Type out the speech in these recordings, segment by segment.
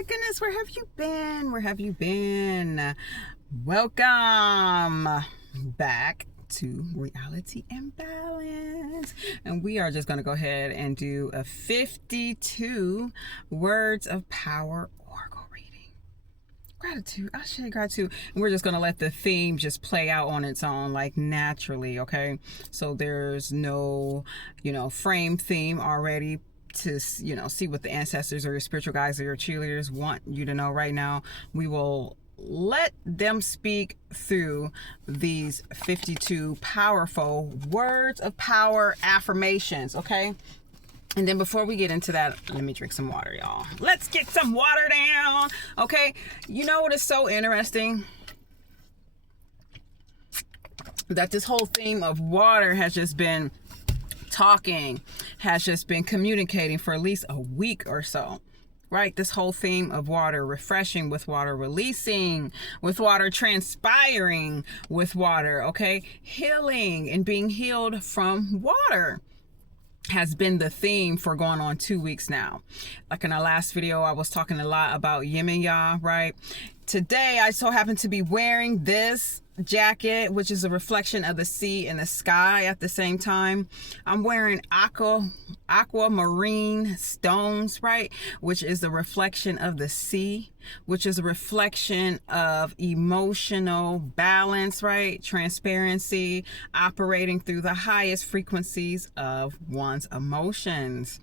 my goodness, where have you been? Where have you been? Welcome back to Reality and Balance. And we are just going to go ahead and do a 52 words of power oracle reading. Gratitude. I'll share gratitude. And we're just going to let the theme just play out on its own, like naturally, okay? So there's no, frame theme already to see what the ancestors or your spiritual guides or your cheerleaders want you to know right now. We will let them speak through these 52 powerful words of power affirmations, okay? And then before we get into that, let me drink some water, y'all. Let's get some water down, okay? You know what is so interesting? That this whole theme of water has just been communicating for at least a week or so, right? This whole theme of water, refreshing with water, releasing with water, transpiring with water, okay? Healing and being healed from water has been the theme for going on 2 weeks now. Like in our last video, I was talking a lot about yin and yang, right? Today, I so happen to be wearing this jacket, which is a reflection of the sea and the sky at the same time. I'm wearing aquamarine stones, right? Which is the reflection of the sea, which is a reflection of emotional balance, right? Transparency, operating through the highest frequencies of one's emotions.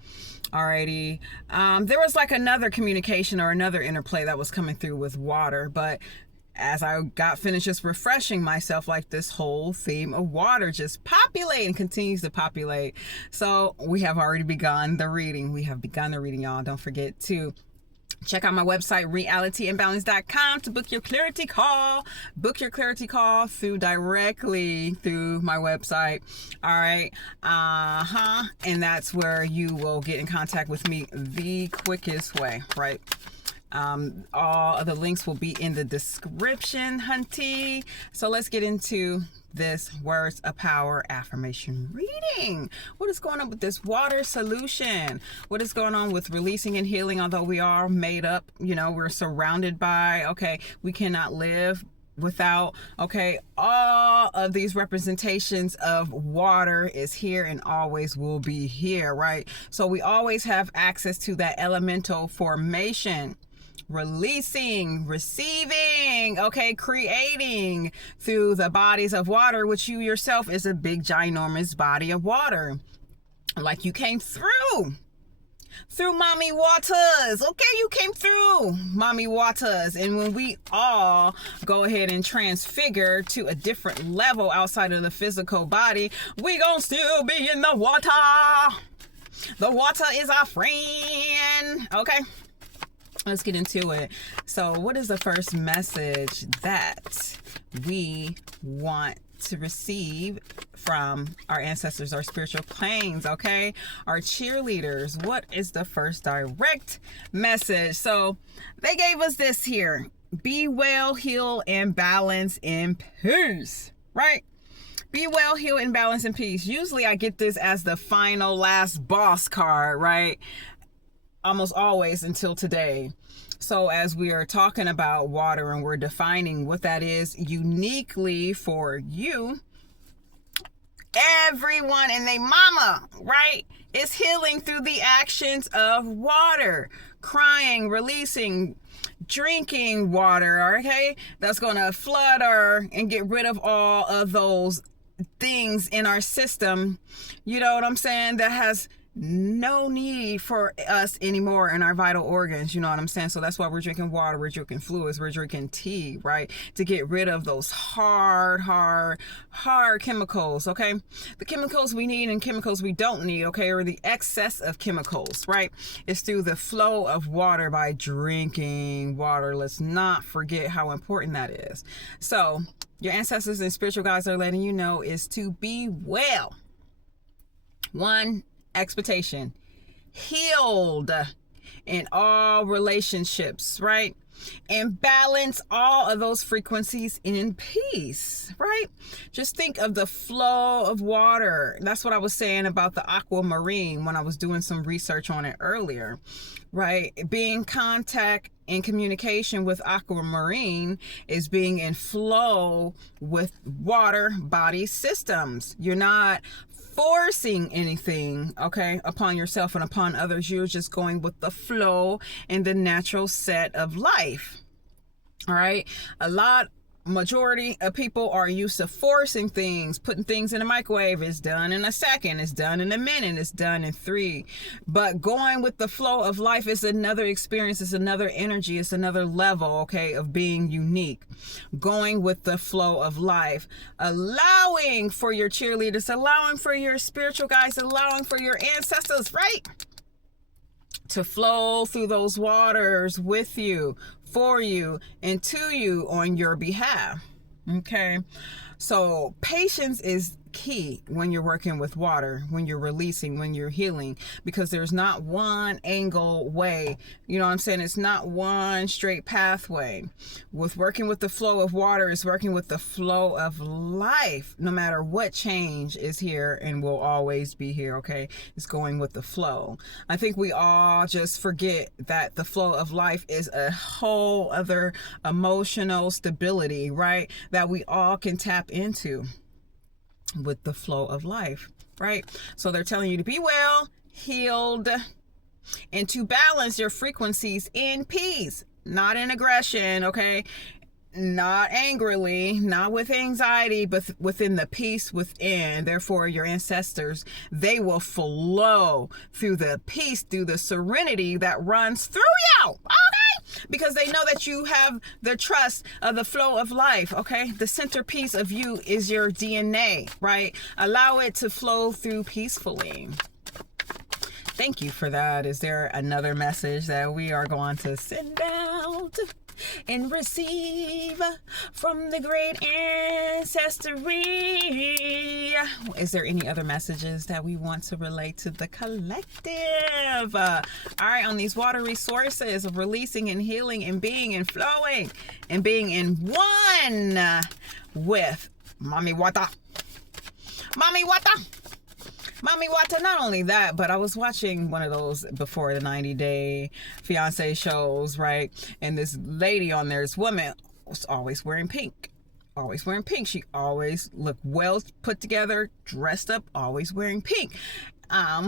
Alrighty. There was like another communication or another interplay that was coming through with water, but as I got finished just refreshing myself, like this whole theme of water just populate and continues to populate. So we have already begun the reading. We have begun the reading, y'all. Don't forget to check out my website, realityandbalance.com, to book your clarity call. Book your clarity call directly through my website. All right. And that's where you will get in contact with me the quickest way, right? All of the links will be in the description, hunty. So let's get into this words of power affirmation reading. What is going on with this water solution? What is going on with releasing and healing? Although we are made up, we're surrounded by, okay, we cannot live without, okay, all of these representations of water is here and always will be here, right? So we always have access to that elemental formation. Releasing, receiving, okay, creating through the bodies of water, which you yourself is a big ginormous body of water. Like you came through mommy waters, okay? You came through mommy waters. And when we all go ahead and transfigure to a different level outside of the physical body, we gonna still be in the water. The water is our friend, okay? Let's get into it. So what is the first message that we want to receive from our ancestors, our spiritual planes, okay? Our cheerleaders. What is the first direct message? So they gave us this here. Be well, heal, and balance in peace, right? Be well, heal, and balance in peace. Usually I get this as the final last boss card, right? Almost always until today. So as we are talking about water and we're defining what that is uniquely for you, everyone and their mama, right, is healing through the actions of water. Crying, releasing, drinking water, okay? That's going to flood her and get rid of all of those things in our system, you know what I'm saying, that has no need for us anymore in our vital organs, you know what I'm saying? So that's why we're drinking water, we're drinking fluids, we're drinking tea, right? To get rid of those hard chemicals, okay? The chemicals we need and chemicals we don't need, okay, or the excess of chemicals, right? It's through the flow of water by drinking water. Let's not forget how important that is. So your ancestors and spiritual guides are letting you know is to be well. One, expectation, healed in all relationships, right? and balance all of those frequencies in peace, right? Just think of the flow of water. That's what I was saying about the aquamarine when I was doing some research on it earlier, right? Being contact and communication with aquamarine is being in flow with water body systems. You're not forcing anything, okay, upon yourself and upon others. You're just going with the flow and the natural set of life. All right. Majority of people are used to forcing things, putting things in a microwave. It's done in a second, it's done in a minute, it's done in 3. But going with the flow of life is another experience, it's another energy, it's another level, okay, of being unique. Going with the flow of life, allowing for your cheerleaders, allowing for your spiritual guides, allowing for your ancestors, right, to flow through those waters with you, for you, and to you on your behalf. Okay, so patience is key when you're working with water, when you're releasing, when you're healing, because there's not one angle way. You know what I'm saying? It's not one straight pathway. With working with the flow of water is working with the flow of life. No matter what change is here and will always be here, okay? It's going with the flow. I think we all just forget that the flow of life is a whole other emotional stability, right? That we all can tap into with the flow of life, right? So they're telling you to be well, healed, and to balance your frequencies in peace, not in aggression, okay? Not angrily, not with anxiety, but within the peace within. Therefore, your ancestors, they will flow through the peace, through the serenity that runs through you, okay? Because they know that you have the trust of the flow of life, okay? The centerpiece of you is your DNA, right? Allow it to flow through peacefully. Thank you for that. Is there another message that we are going to send out and receive from the great ancestry? Is there any other messages that we want to relate to the collective? All right, on these water resources of releasing and healing and being and flowing and being in one with Mami Wata. Mami Wata. Mommy Wata. Not only that, but I was watching one of those before the 90-day fiance shows, right? And this lady on there, this woman, was always wearing pink. Always wearing pink. She always looked well put together, dressed up, always wearing pink.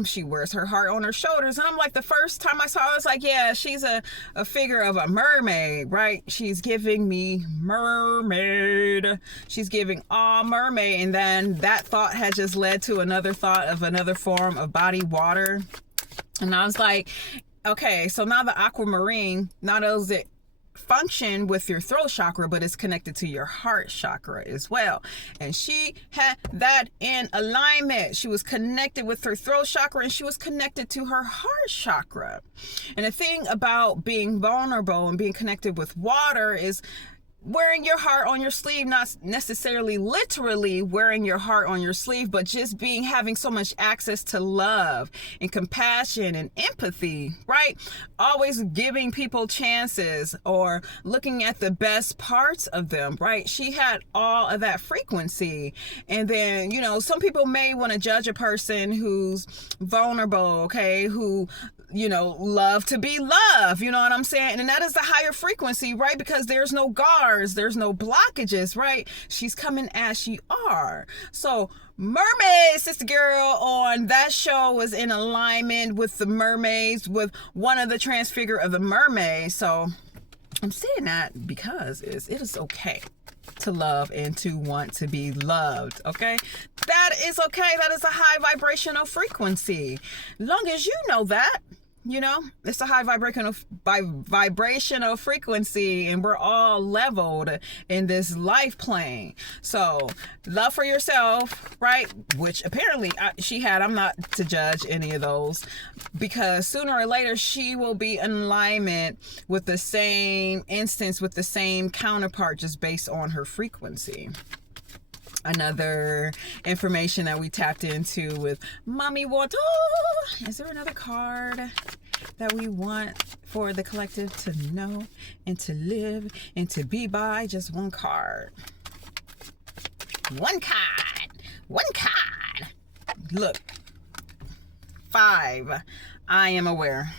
She wears her heart on her shoulders. And I'm like, the first time I saw her, I was like, yeah, she's a figure of a mermaid, right? She's giving me mermaid. She's giving all mermaid. And then that thought had just led to another thought of another form of body water. And I was like, okay, so now the aquamarine, not only is it function with your throat chakra, but it's connected to your heart chakra as well. And she had that in alignment. She was connected with her throat chakra and she was connected to her heart chakra. And the thing about being vulnerable and being connected with water is wearing your heart on your sleeve, not necessarily literally wearing your heart on your sleeve, but just having so much access to love and compassion and empathy, right? Always giving people chances or looking at the best parts of them, right? She had all of that frequency. And then, you know, some people may want to judge a person who's vulnerable, okay, who, you know, love to be loved, you know what I'm saying? And that is the higher frequency, right? Because there's no guards, there's no blockages, right? She's coming as she are. So Mermaid Sister Girl on that show was in alignment with the mermaids, with one of the transfigure of the mermaid. So I'm saying that because it is okay to love and to want to be loved, okay? That is okay. That is a high vibrational frequency. Long as you know that, you know, it's a high vibrational frequency, and we're all leveled in this life plane. So love for yourself, right? Which apparently she had. I'm not to judge any of those, because sooner or later she will be in alignment with the same instance, with the same counterpart, just based on her frequency. Another information that we tapped into with Mommy Water. Is there another card? that we want for the collective to know and to live and to be by. Just one card. One card. One card. Look. 5. I am aware.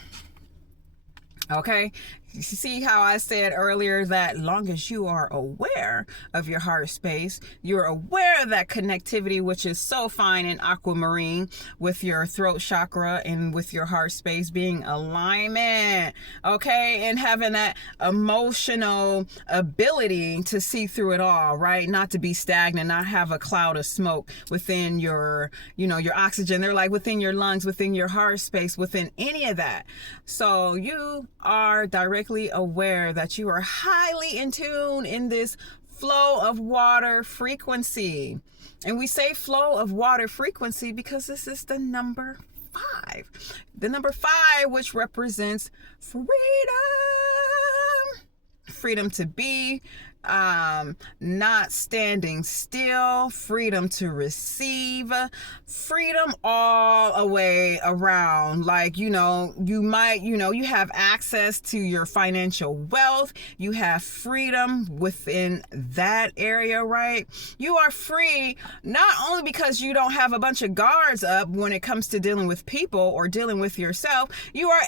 Okay, you see how I said earlier that long as you are aware of your heart space, you're aware of that connectivity, which is so fine in aquamarine with your throat chakra and with your heart space being alignment, okay, and having that emotional ability to see through it all, right? Not to be stagnant, not have a cloud of smoke within your, your oxygen. They're like within your lungs, within your heart space, within any of that. So you are directly aware that you are highly in tune in this flow of water frequency. And we say flow of water frequency because this is the number 5. The number 5, which represents freedom. Freedom to be, not standing still, freedom to receive, freedom all the way around. Like, you might, you have access to your financial wealth. You have freedom within that area, right? You are free, not only because you don't have a bunch of guards up when it comes to dealing with people or dealing with yourself. You are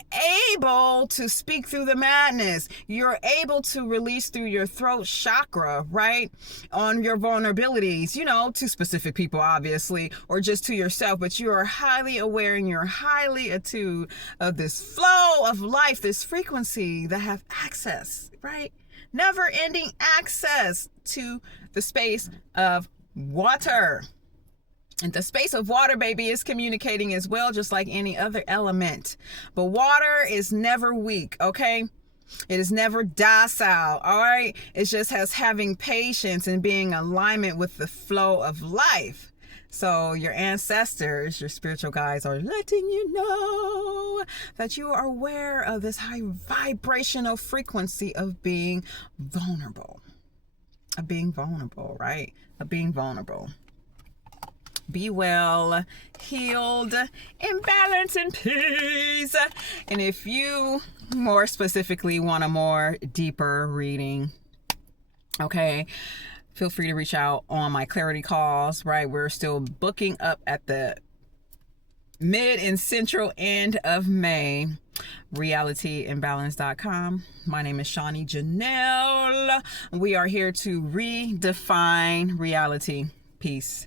able to speak through the madness. You're able to release through your throat chakra, right? On your vulnerabilities, to specific people, obviously, or just to yourself, but you are highly aware and you're highly attuned of this flow of life, this frequency that have access, right? Never ending access to the space of water. And the space of water, baby, is communicating as well, just like any other element. But water is never weak, okay? It is never docile, all right? It's just as having patience and being in alignment with the flow of life. So your ancestors, your spiritual guides are letting you know that you are aware of this high vibrational frequency of being vulnerable. Of being vulnerable, right? Of being vulnerable. Be well, healed, in balance and peace. And if you more specifically want a more deeper reading, okay, feel free to reach out on my clarity calls, right? We're still booking up at the mid and central end of May. realityimbalance.com. My name is Shawnee Janelle. We are here to redefine reality. Peace.